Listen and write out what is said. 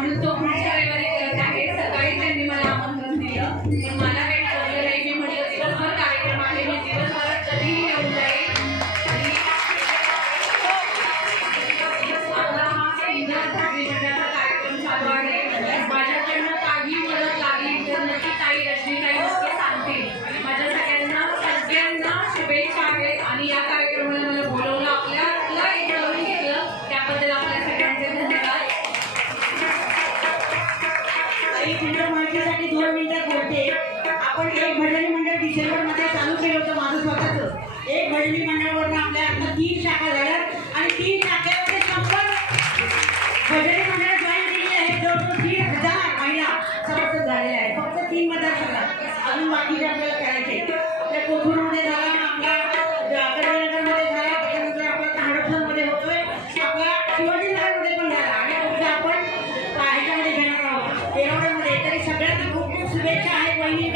म्हणून तो पुढच्या रविवारी करत आहे. सकाळी त्यांनी मला आमंत्रण दिलं, पण मला काही ठरलं नाही. मी म्हटलं दिवसभर कार्यक्रम आहे, मी दिवसभरात कधीही येऊन जाईल. आपला हा सुंदर भाकरी मंडळाचा कार्यक्रम चालू आहे. माझ्याकडनं काही मदत लागली तर नक्की ताई रजनीताई नक्की सांगतील. माझ्या सगळ्यांना शुभेच्छा आहेत आणि या कार्यक्रमाला मला बोलवलं, आपल्याला बोलवून घेतलं, त्याबद्दल आपल्या सगळ्यांचे धन्यवाद. माहितीसाठी 2 मिनिटात बोलते. आपण एक भजनी मंडळ डिसेंबरमध्ये चालू केलं होतं माझं स्वतःच. एक भजनी मंडळवरून आपल्या आता 3 शाखा झाल्या आणि 3 शाखेमध्ये 100 भजनी मंडळ जॉईन केली आहे. जवळजवळ 3,000 महिला सभासद झालेल्या आहेत. फक्त 3 मतदारसंघात अजून बाकीचे आपल्याला करायचे. आपल्या कोथरूडमध्ये झाला, आपला कन्यानगरमध्ये झाला, त्याच्यानंतर आपला तांडवमध्ये होतोय, आपला शिवाजीनगरमध्ये पण झाला आणि पुढे आपण ह्याच्यामध्ये घेणार आहोत येरवड्यामध्ये. तरी सगळ्यांना खूप खूप शुभेच्छा आहेत. वहिनी